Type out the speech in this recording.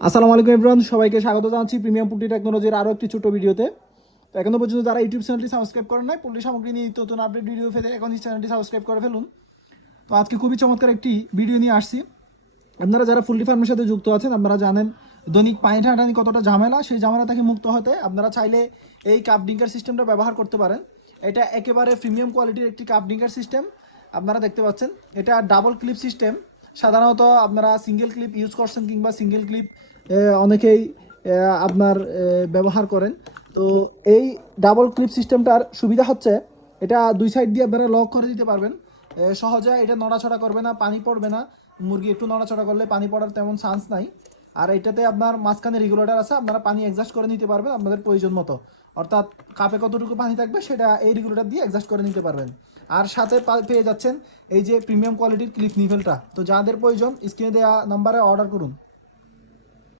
আসসালামু আলাইকুম এভরিওয়ান, সবাইকে স্বাগত জানাচ্ছি প্রিমিয়াম পুল্ট্রি টেকনোলজির আরও একটি ছোট ভিডিওতে। তো এখনো পর্যন্ত যারা ইউটিউব চ্যানেলটি সাবস্ক্রাইব করেন নাই, পোল্ট্রি সামগ্রী নিয়ে নতুন আপডেট ভিডিও পেতে এখন এই চ্যানেলটি সাবস্ক্রাইব করে ফেলুন। তো আজকে খুবই চমৎকার একটি ভিডিও নিয়ে আসছি। আপনারা যারা পোল্ট্রি ফার্মের সাথে যুক্ত আছেন, আপনারা জানেন দৈনিক পানি টানাটানি কতটা ঝামেলা। সেই ঝামেলা থেকে মুক্ত হতে আপনারা চাইলে এই কাপ ডিঙ্কার সিস্টেমটা ব্যবহার করতে পারেন। এটা একেবারে প্রিমিয়াম কোয়ালিটির একটি কাপ ডিঙ্কার সিস্টেম। আপনারা দেখতে পাচ্ছেন এটা ডাবল ক্লিপ সিস্টেম। সাধারণত আপনারা সিঙ্গেল ক্লিপ ইউজ করছেন কিংবা সিঙ্গেল ক্লিপ অনেকেই আপনার ব্যবহার করেন। তো এই ডাবল ক্লিপ সিস্টেমটার সুবিধা হচ্ছে এটা দুই সাইড দিয়ে আপনারা লক করে দিতে পারবেন। সহজে এটা নড়াচড়া করবে না, পানি পড়বে না। মুরগি একটু নড়াচড়া করলে পানি পড়ার তেমন চান্স নাই। আর এটাতে আপনার মাঝখানে রেগুলেটর আছে, আপনারা পানি অ্যাডজাস্ট করে নিতে পারবেন আপনাদের প্রয়োজন মতো। অর্থাৎ কাপে কতটুকু পানি থাকবে সেটা এই রেগুলেটর দিয়ে অ্যাডজাস্ট করে নিতে পারবেন। আর সাথে পেয়ে যাচ্ছেন এই যে প্রিমিয়াম কোয়ালিটির ক্লিপ নিভেলটা। তো যাদের প্রয়োজন স্ক্রিনে দেওয়া নাম্বারে অর্ডার করুন।